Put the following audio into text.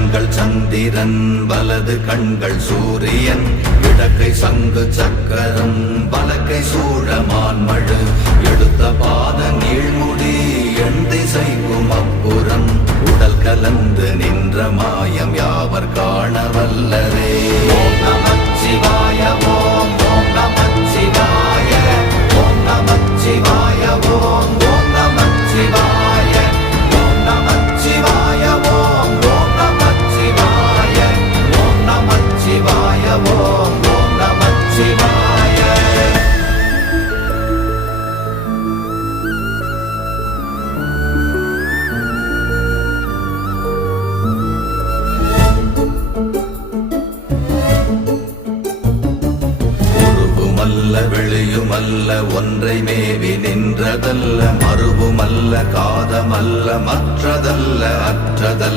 கண்கள் சந்திரன் வலது கண்கள் சூரியன் இடக்கை சங்கு சக்கரம் வலக்கை சூழமான்மழு எடுத்த பாத நீழ்முடி எண் திசைக்கும் அப்புறம் உடல் கலந்து நின்ற மாயம் யாவர் காண வல்லரே. ஓம் நமச்சிவாய ஓம் ஓம் நமச்சிவாய ஓம் நமச்சிவாய ஓம் ஓம் நமச்சிவாய ஓம் நமச்சிவாய ஓம் ஓம் நமச்சிவாய ஓம் நமச்சிவாய ஓம் ஓம் நமச்சிவாய. வெளியுமல்ல ஒன்றை மேவி நின்றதல்ல மறுவுமல்ல காதமல்ல மற்றதல்ல அற்றதல்ல